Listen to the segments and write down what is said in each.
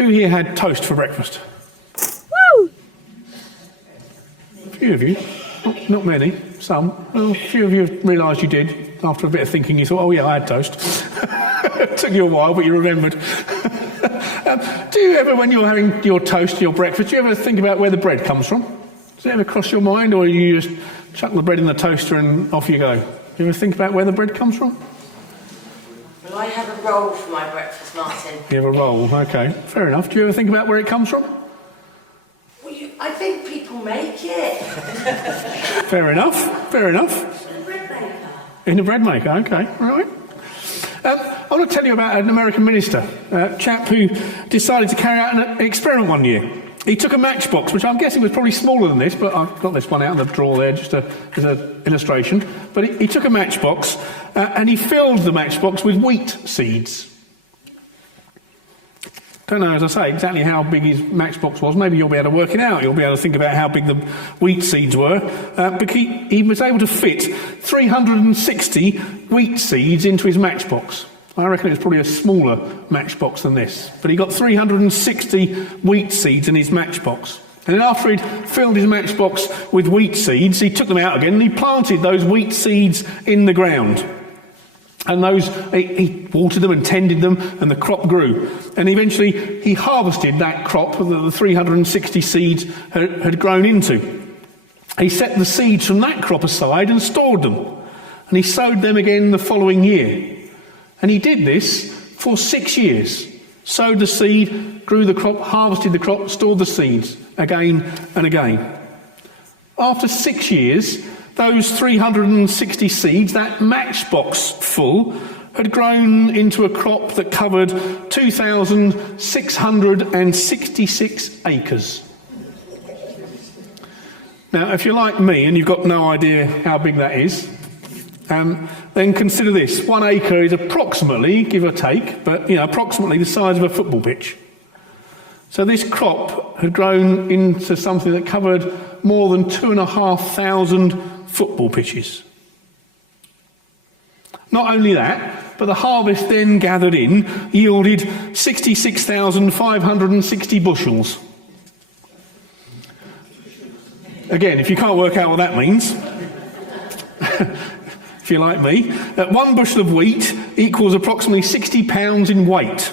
Who here had toast for breakfast? Woo! A few of you. Not many. Some. Well, a few of you realised you did. After a bit of thinking, you thought, oh yeah, I had toast. It took you a while, but you remembered. Do you ever, when you're having your toast, your breakfast, do you ever think about where the bread comes from? Does it ever cross your mind, or you just chuck the bread in the toaster and off you go? Do you ever think about where the bread comes from? Well, I have a roll for my breakfast, Martin. You have a roll, okay. Fair enough. Do you ever think about where it comes from? Well, I think people make it. Fair enough, fair enough. In a bread maker. In a bread maker, okay, right. I want to tell you about an American minister, a chap who decided to carry out an experiment one year. He took a matchbox, which I'm guessing was probably smaller than this, but I've got this one out of the drawer there just as an illustration. But he took a matchbox and he filled the matchbox with wheat seeds. Don't know, as I say, exactly how big his matchbox was. Maybe you'll be able to work it out. You'll be able to think about how big the wheat seeds were. But he was able to fit 360 wheat seeds into his matchbox. I reckon it was probably a smaller matchbox than this. But he got 360 wheat seeds in his matchbox. And then after he'd filled his matchbox with wheat seeds, he took them out again and he planted those wheat seeds in the ground. And he watered them and tended them, and the crop grew. And eventually he harvested that crop that the 360 seeds had grown into. He set the seeds from that crop aside and stored them. And he sowed them again the following year. And he did this for 6 years. Sowed the seed, grew the crop, harvested the crop, stored the seeds again and again. After 6 years, those 360 seeds, that matchbox full, had grown into a crop that covered 2,666 acres. Now, if you're like me and you've got no idea how big that is, then consider this. 1 acre is approximately, give or take, but approximately the size of a football pitch. So this crop had grown into something that covered more than 2,500 football pitches. Not only that, but the harvest then gathered in yielded 66,560 bushels. Again, if you can't work out what that means, if you're like me, 1 bushel of wheat equals approximately 60 pounds in weight.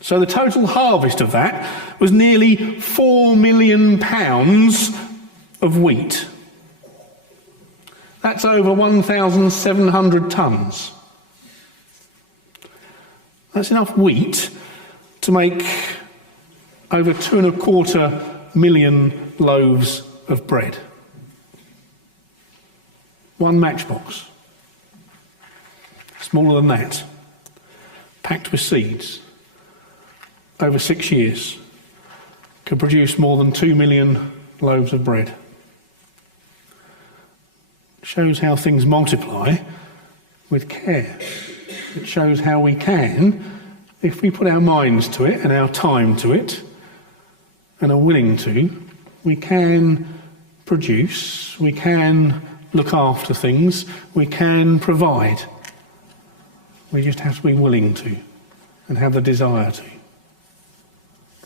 So the total harvest of that was nearly 4 million pounds of wheat. That's over 1,700 tonnes. That's enough wheat to make over 2.25 million loaves of bread. 1 matchbox. Smaller than that. Packed with seeds. Over 6 years. Could produce more than 2 million loaves of bread. Shows how things multiply with care. It shows how we can, if we put our minds to it and our time to it and are willing to, we can produce, we can look after things, we can provide. We just have to be willing to and have the desire to.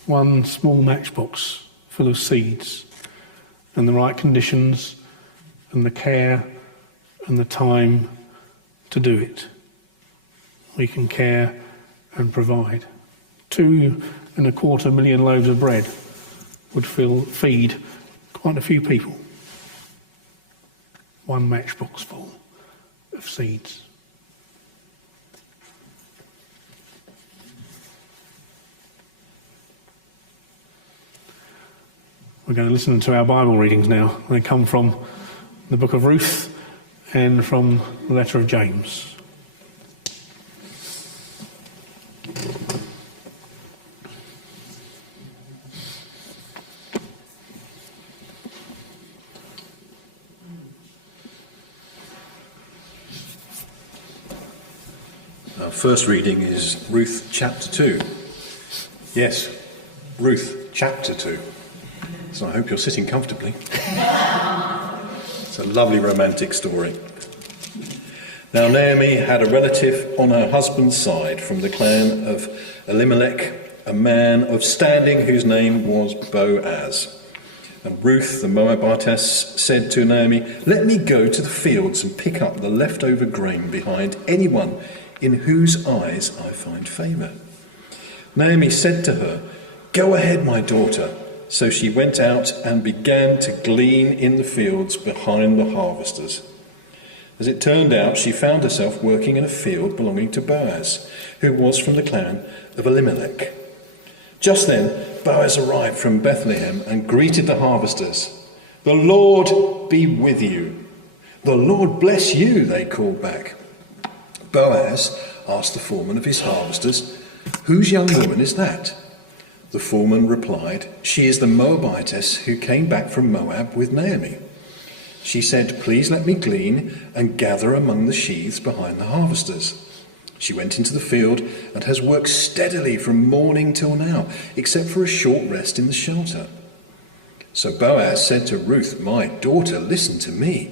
1 small matchbox full of seeds and the right conditions and the care and the time to do it. We can care and provide. 2.25 million loaves of bread would feed quite a few people. 1 matchbox full of seeds. We're going to listen to our Bible readings now. They come from the book of Ruth and from the letter of James. Our first reading is Ruth chapter 2. Yes, Ruth chapter 2. So I hope you're sitting comfortably. It's a lovely romantic story. Now Naomi had a relative on her husband's side from the clan of Elimelech, a man of standing whose name was Boaz. And Ruth the Moabitess said to Naomi, "Let me go to the fields and pick up the leftover grain behind anyone in whose eyes I find favour." Naomi said to her, "Go ahead, my daughter." So she went out and began to glean in the fields behind the harvesters. As it turned out, she found herself working in a field belonging to Boaz, who was from the clan of Elimelech. Just then, Boaz arrived from Bethlehem and greeted the harvesters. "The Lord be with you." "The Lord bless you," they called back. Boaz asked the foreman of his harvesters, "Whose young woman is that?" The foreman replied, "She is the Moabitess who came back from Moab with Naomi." She said, "Please let me glean and gather among the sheaves behind the harvesters." She went into the field and has worked steadily from morning till now, except for a short rest in the shelter. So Boaz said to Ruth, "My daughter, listen to me.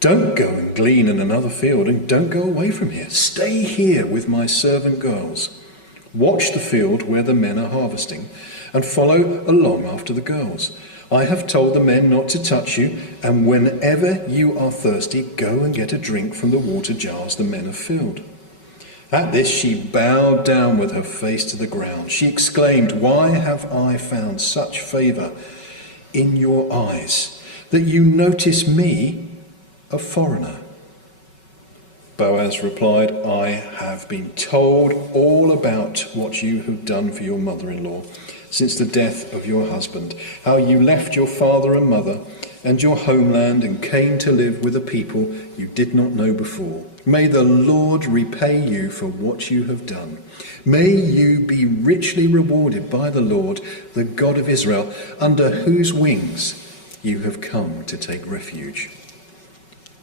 Don't go and glean in another field, and don't go away from here. Stay here with my servant girls. Watch the field where the men are harvesting, and follow along after the girls. I have told the men not to touch you, and whenever you are thirsty, go and get a drink from the water jars the men have filled." At this she bowed down with her face to the ground. She exclaimed, "Why have I found such favour in your eyes, that you notice me, a foreigner?" Boaz replied, "I have been told all about what you have done for your mother-in-law since the death of your husband, how you left your father and mother and your homeland and came to live with a people you did not know before. May the Lord repay you for what you have done. May you be richly rewarded by the Lord, the God of Israel, under whose wings you have come to take refuge."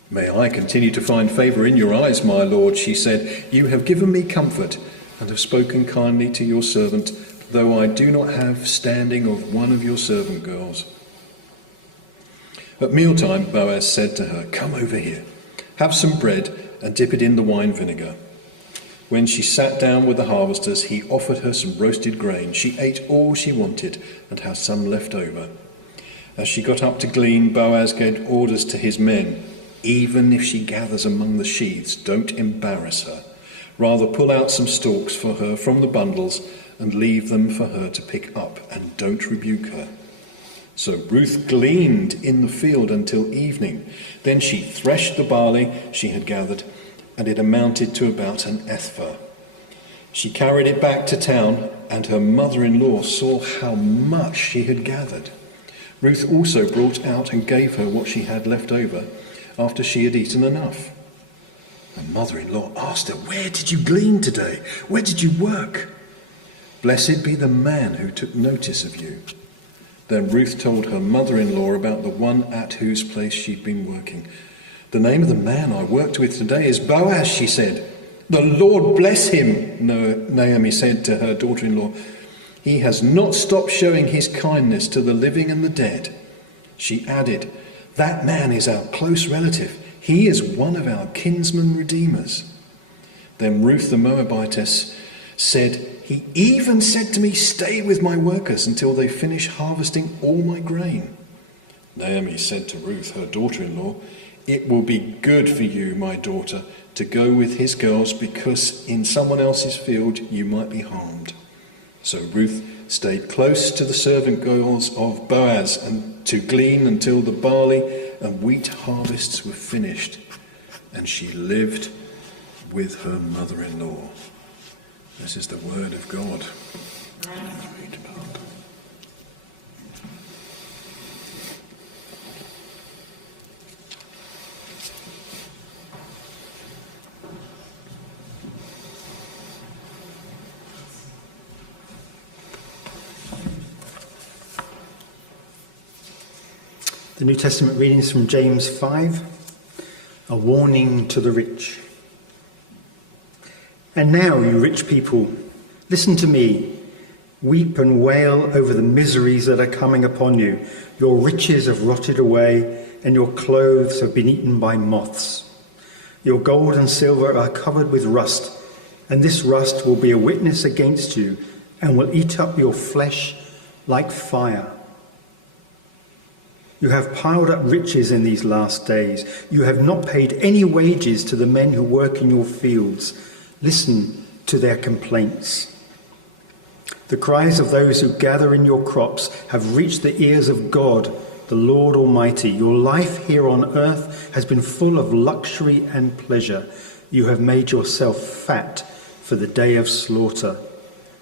"May I continue to find favour in your eyes, my lord," she said. "You have given me comfort and have spoken kindly to your servant, though I do not have standing of one of your servant girls." At mealtime, Boaz said to her, "Come over here, have some bread and dip it in the wine vinegar." When she sat down with the harvesters, he offered her some roasted grain. She ate all she wanted and had some left over. As she got up to glean, Boaz gave orders to his men, "Even if she gathers among the sheaves, don't embarrass her. Rather pull out some stalks for her from the bundles and leave them for her to pick up, and don't rebuke her." So Ruth gleaned in the field until evening. Then she threshed the barley she had gathered, and it amounted to about an ephah. She carried it back to town, and her mother-in-law saw how much she had gathered. Ruth also brought out and gave her what she had left over after she had eaten enough. Her mother-in-law asked her, "Where did you glean today? Where did you work?" "Blessed be the man who took notice of you." Then Ruth told her mother-in-law about the one at whose place she'd been working. "The name of the man I worked with today is Boaz," she said. "The Lord bless him," Naomi said to her daughter-in-law. "He has not stopped showing his kindness to the living and the dead." She added, "That man is our close relative. He is one of our kinsman redeemers." Then Ruth the Moabitess said, "He even said to me, 'Stay with my workers until they finish harvesting all my grain.'" Naomi said to Ruth, her daughter-in-law, "It will be good for you, my daughter, to go with his girls, because in someone else's field you might be harmed." So Ruth stayed close to the servant girls of Boaz and to glean until the barley and wheat harvests were finished, and she lived with her mother-in-law. This is the word of God. The New Testament readings from James 5, a warning to the rich. "And now, you rich people, listen to me. Weep and wail over the miseries that are coming upon you. Your riches have rotted away, and your clothes have been eaten by moths. Your gold and silver are covered with rust, and this rust will be a witness against you and will eat up your flesh like fire. You have piled up riches in these last days. You have not paid any wages to the men who work in your fields. Listen to their complaints. The cries of those who gather in your crops have reached the ears of God, the Lord Almighty. Your life here on earth has been full of luxury and pleasure. You have made yourself fat for the day of slaughter.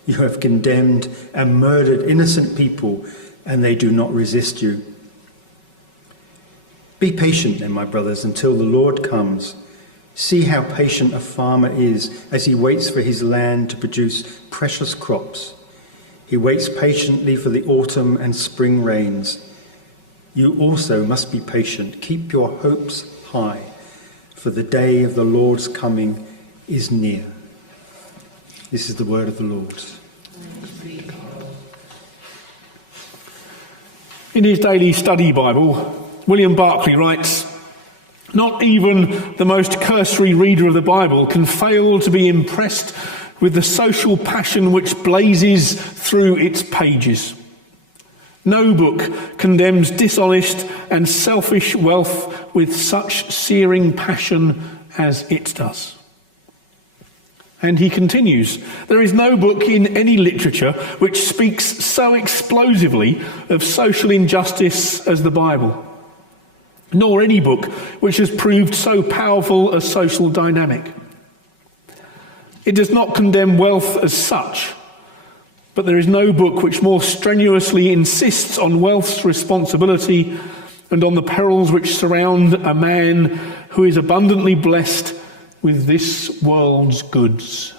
You have condemned and murdered innocent people, and they do not resist you. Be patient then, my brothers, until the Lord comes. See how patient a farmer is as he waits for his land to produce precious crops. He waits patiently for the autumn and spring rains. You also must be patient. Keep your hopes high, for the day of the Lord's coming is near. This is the word of the Lord. In his daily study Bible, William Barclay writes, "Not even the most cursory reader of the Bible can fail to be impressed with the social passion which blazes through its pages. No book condemns dishonest and selfish wealth with such searing passion as it does." And he continues, "There is no book in any literature which speaks so explosively of social injustice as the Bible, nor any book which has proved so powerful a social dynamic. It does not condemn wealth as such, but there is no book which more strenuously insists on wealth's responsibility and on the perils which surround a man who is abundantly blessed with this world's goods."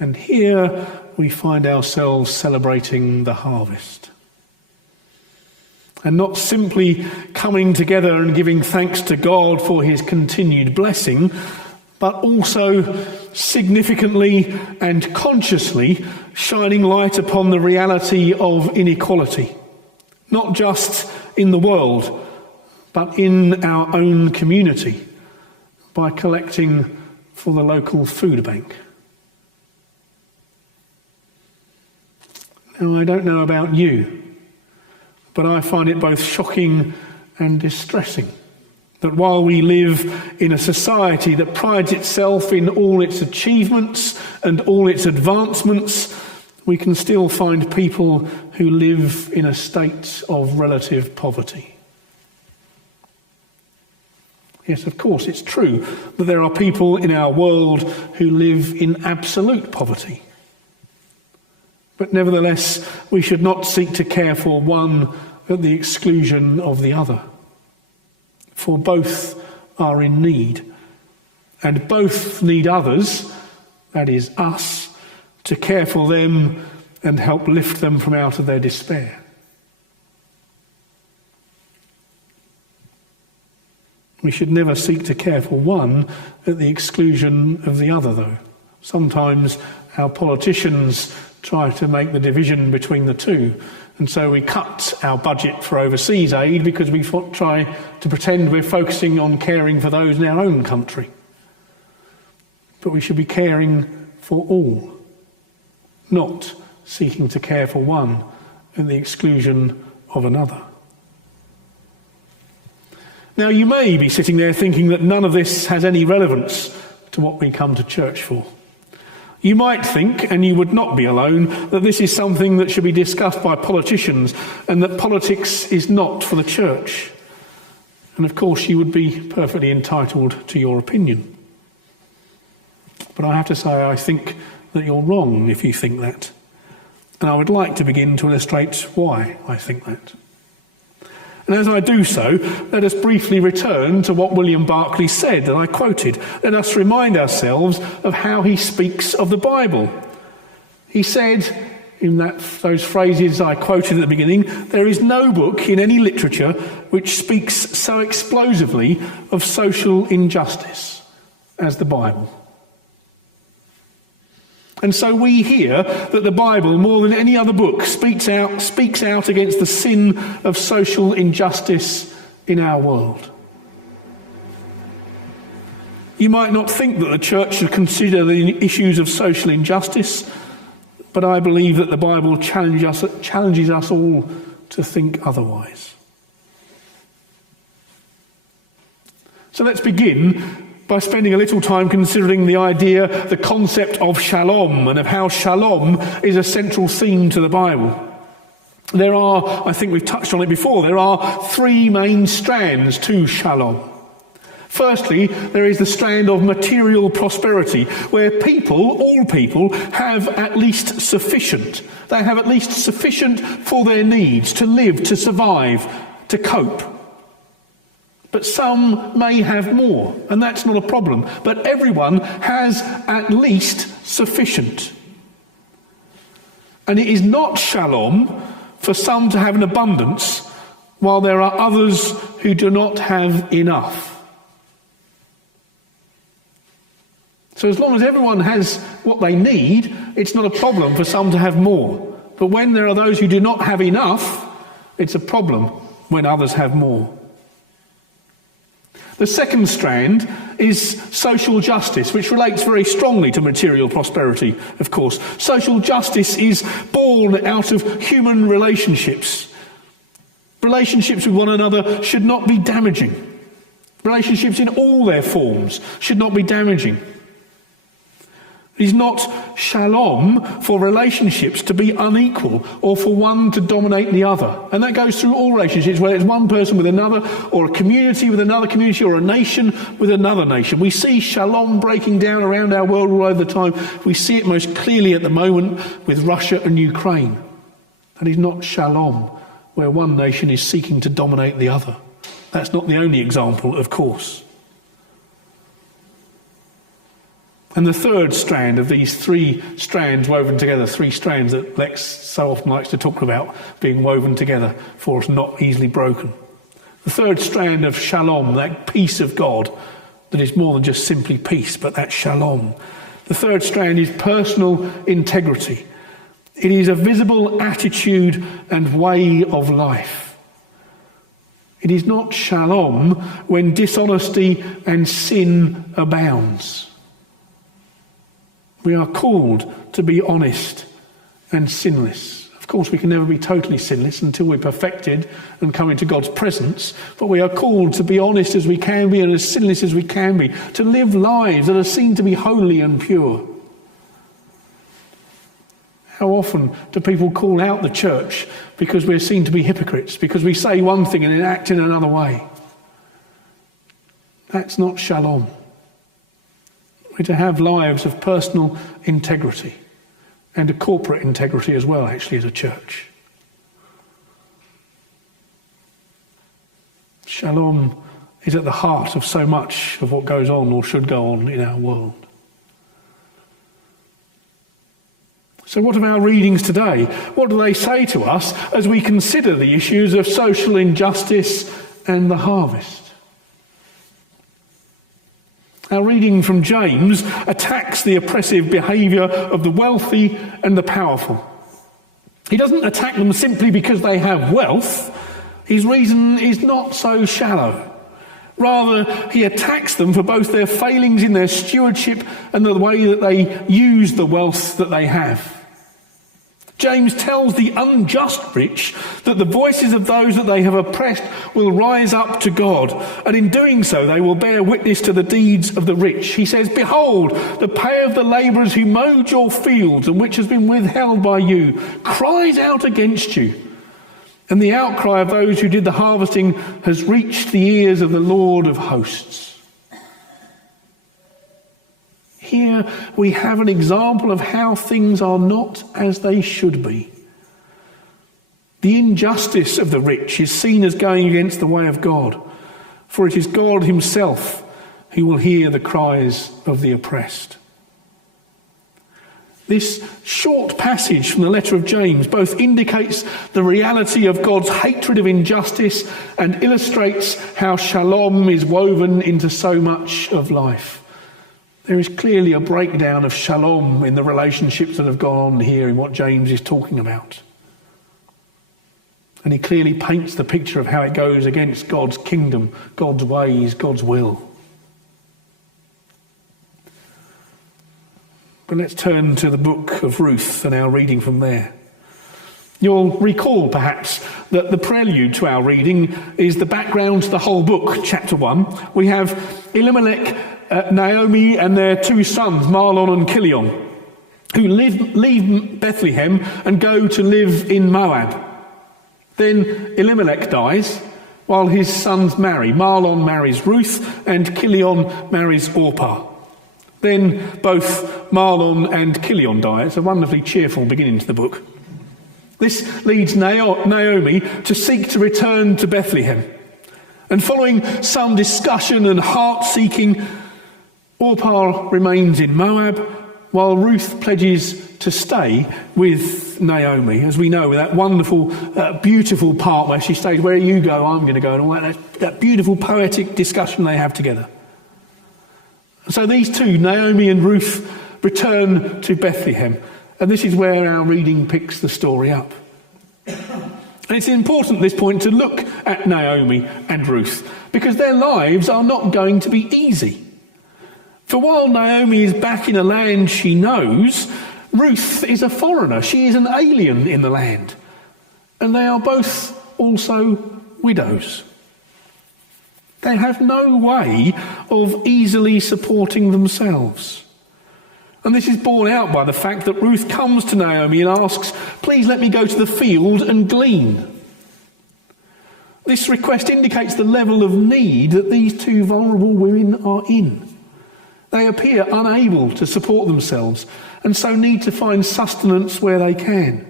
And here we find ourselves celebrating the harvest. And not simply coming together and giving thanks to God for his continued blessing, but also significantly and consciously shining light upon the reality of inequality, not just in the world, but in our own community, by collecting for the local food bank. Now, I don't know about you, but I find it both shocking and distressing that while we live in a society that prides itself in all its achievements and all its advancements, we can still find people who live in a state of relative poverty. Yes, of course, it's true that there are people in our world who live in absolute poverty. But nevertheless, we should not seek to care for one at the exclusion of the other. For both are in need, and both need others, that is us, to care for them and help lift them from out of their despair. We should never seek to care for one at the exclusion of the other, though. Sometimes our politicians try to make the division between the two, and so we cut our budget for overseas aid because we try to pretend we're focusing on caring for those in our own country. But we should be caring for all, not seeking to care for one at the exclusion of another. Now, you may be sitting there thinking that none of this has any relevance to what we come to church for. You might think, and you would not be alone, that this is something that should be discussed by politicians and that politics is not for the church. And of course you would be perfectly entitled to your opinion. But I have to say I think that you're wrong if you think that. And I would like to begin to illustrate why I think that. And as I do so, let us briefly return to what William Barclay said, and I quoted. Let us remind ourselves of how he speaks of the Bible. He said, in those phrases I quoted at the beginning, "There is no book in any literature which speaks so explosively of social injustice as the Bible." And so we hear that the Bible, more than any other book, speaks out against the sin of social injustice in our world. You might not think that the church should consider the issues of social injustice, but I believe that the Bible challenges us all to think otherwise. So let's begin by spending a little time considering the concept of shalom, and of how shalom is a central theme to the Bible. There are, I think we've touched on it before, there are three main strands to shalom. Firstly, there is the strand of material prosperity, where all people, have at least sufficient. They have at least sufficient for their needs, to live, to survive, to cope. But some may have more, and that's not a problem. But everyone has at least sufficient. And it is not shalom for some to have an abundance, while there are others who do not have enough. So as long as everyone has what they need, it's not a problem for some to have more. But when there are those who do not have enough, it's a problem when others have more. The second strand is social justice, which relates very strongly to material prosperity, of course. Social justice is born out of human relationships. Relationships with one another should not be damaging. Relationships in all their forms should not be damaging. It is not shalom for relationships to be unequal, or for one to dominate the other. And that goes through all relationships, whether it's one person with another, or a community with another community, or a nation with another nation. We see shalom breaking down around our world all over the time. We see it most clearly at the moment with Russia and Ukraine. That is not shalom, where one nation is seeking to dominate the other. That's not the only example, of course. And the third strand of these three strands woven together, three strands that Lex so often likes to talk about being woven together for us, not easily broken. The third strand of shalom, that peace of God that is more than just simply peace, but that shalom. The third strand is personal integrity. It is a visible attitude and way of life. It is not shalom when dishonesty and sin abounds. We are called to be honest and sinless. Of course, we can never be totally sinless until we're perfected and come into God's presence, but we are called to be honest as we can be and as sinless as we can be, to live lives that are seen to be holy and pure. How often do people call out the church because we're seen to be hypocrites, because we say one thing and then act in another way? That's not shalom. We're to have lives of personal integrity and a corporate integrity as well, actually, as a church. Shalom is at the heart of so much of what goes on or should go on in our world. So what of our readings today? What do they say to us as we consider the issues of social injustice and the harvest? Our reading from James attacks the oppressive behaviour of the wealthy and the powerful. He doesn't attack them simply because they have wealth. His reason is not so shallow. Rather, he attacks them for both their failings in their stewardship and the way that they use the wealth that they have. James tells the unjust rich that the voices of those that they have oppressed will rise up to God, and in doing so they will bear witness to the deeds of the rich. He says, "Behold, the pay of the labourers who mowed your fields and which has been withheld by you cries out against you. And the outcry of those who did the harvesting has reached the ears of the Lord of hosts." Here we have an example of how things are not as they should be. The injustice of the rich is seen as going against the way of God, for it is God himself who will hear the cries of the oppressed. This short passage from the letter of James both indicates the reality of God's hatred of injustice and illustrates how shalom is woven into so much of life. There is clearly a breakdown of shalom in the relationships that have gone on here in what James is talking about. And he clearly paints the picture of how it goes against God's kingdom, God's ways, God's will. But let's turn to the book of Ruth and our reading from there. You'll recall, perhaps, that the prelude to our reading is the background to the whole book, chapter 1. We have Elimelech, Naomi and their two sons, Mahlon and Chilion, who leave Bethlehem and go to live in Moab. Then Elimelech dies while his sons marry. Mahlon marries Ruth and Chilion marries Orpah. Then both Mahlon and Chilion die. It's a wonderfully cheerful beginning to the book. This leads Naomi to seek to return to Bethlehem. And following some discussion and heart-seeking, Orpah remains in Moab, while Ruth pledges to stay with Naomi. As we know, with that wonderful, beautiful part where she stays, where you go, I'm going to go, and all that beautiful poetic discussion they have together. So these two, Naomi and Ruth, return to Bethlehem. And this is where our reading picks the story up. And it's important at this point to look at Naomi and Ruth, because their lives are not going to be easy. For while Naomi is back in a land she knows, Ruth is a foreigner. She is an alien in the land. And they are both also widows. They have no way of easily supporting themselves. And this is borne out by the fact that Ruth comes to Naomi and asks, "Please let me go to the field and glean." This request indicates the level of need that these two vulnerable women are in. They appear unable to support themselves and so need to find sustenance where they can.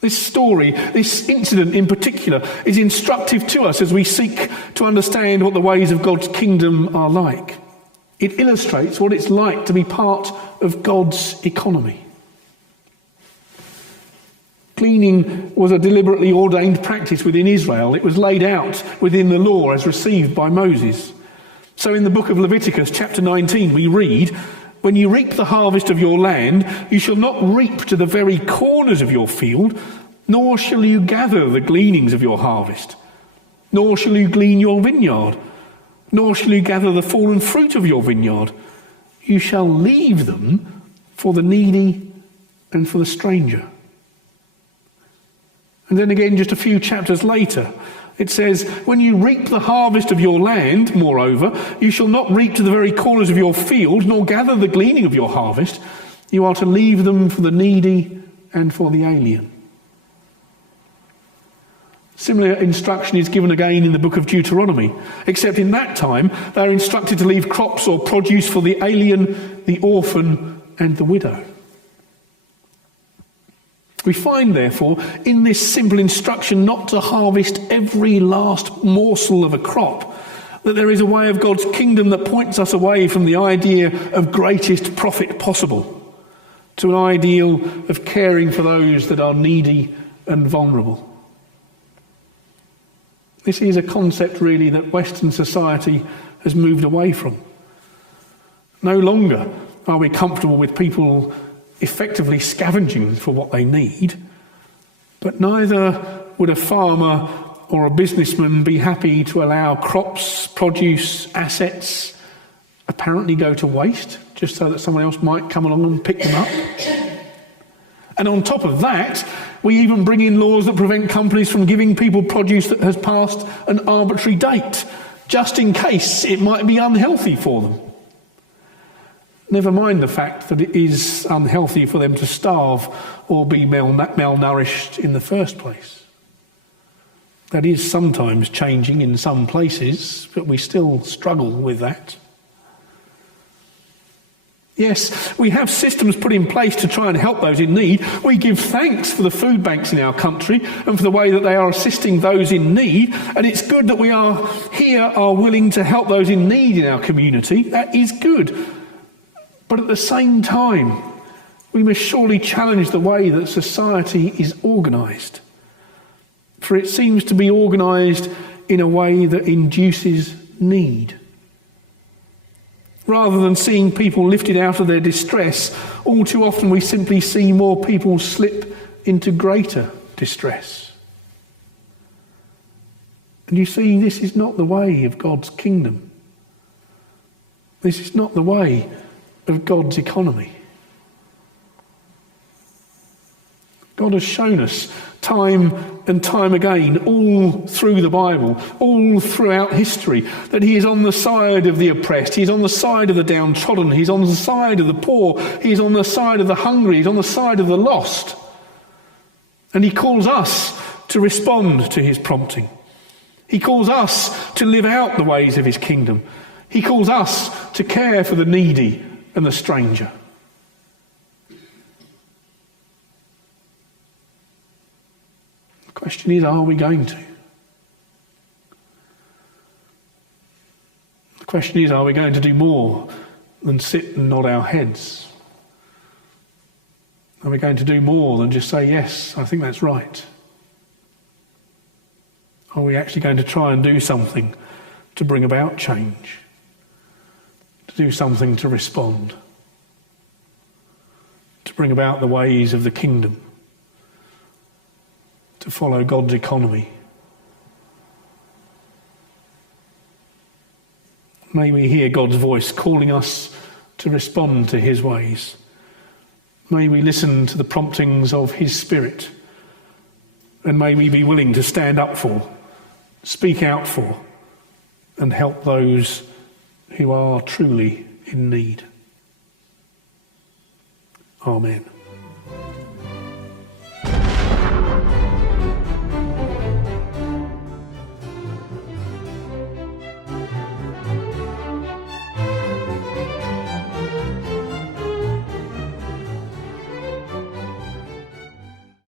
This story, this incident in particular, is instructive to us as we seek to understand what the ways of God's kingdom are like. It illustrates what it's like to be part of God's economy. Gleaning was a deliberately ordained practice within Israel. It was laid out within the law as received by Moses. So in the book of Leviticus, chapter 19, we read, "When you reap the harvest of your land, you shall not reap to the very corners of your field, nor shall you gather the gleanings of your harvest, nor shall you glean your vineyard, nor shall you gather the fallen fruit of your vineyard. You shall leave them for the needy and for the stranger." And then again, just a few chapters later, it says, "When you reap the harvest of your land, moreover, you shall not reap to the very corners of your field, nor gather the gleaning of your harvest. You are to leave them for the needy and for the alien." Similar instruction is given again in the book of Deuteronomy, except in that time they are instructed to leave crops or produce for the alien, the orphan, and the widow. We find, therefore, in this simple instruction not to harvest every last morsel of a crop, that there is a way of God's kingdom that points us away from the idea of greatest profit possible to an ideal of caring for those that are needy and vulnerable. This is a concept, really, that Western society has moved away from. No longer are we comfortable with people effectively scavenging for what they need, but neither would a farmer or a businessman be happy to allow crops, produce, assets apparently go to waste just so that someone else might come along and pick them up. And on top of that, we even bring in laws that prevent companies from giving people produce that has passed an arbitrary date, just in case it might be unhealthy for them. Never mind the fact that it is unhealthy for them to starve or be malnourished in the first place. That is sometimes changing in some places, but we still struggle with that. Yes, we have systems put in place to try and help those in need. We give thanks for the food banks in our country and for the way that they are assisting those in need. And it's good that we are willing to help those in need in our community. That is good. But at the same time, we must surely challenge the way that society is organised. For it seems to be organised in a way that induces need. Rather than seeing people lifted out of their distress, all too often we simply see more people slip into greater distress. And you see, this is not the way of God's kingdom. This is not the way of God's economy. God has shown us time and time again, all through the Bible, all throughout history, that he is on the side of the oppressed, he's on the side of the downtrodden, he's on the side of the poor, he's on the side of the hungry, he's on the side of the lost. And he calls us to respond to his prompting. He calls us to live out the ways of his kingdom. He calls us to care for the needy and the stranger. The question is, are we going to? The question is, are we going to do more than sit and nod our heads? Are we going to do more than just say, yes, I think that's right? Are we actually going to try and do something to bring about change? To do something to respond? To bring about the ways of the kingdom? To follow God's economy? May we hear God's voice calling us to respond to his ways. May we listen to the promptings of his Spirit. And may we be willing to stand up for, speak out for, and help those who are truly in need. Amen.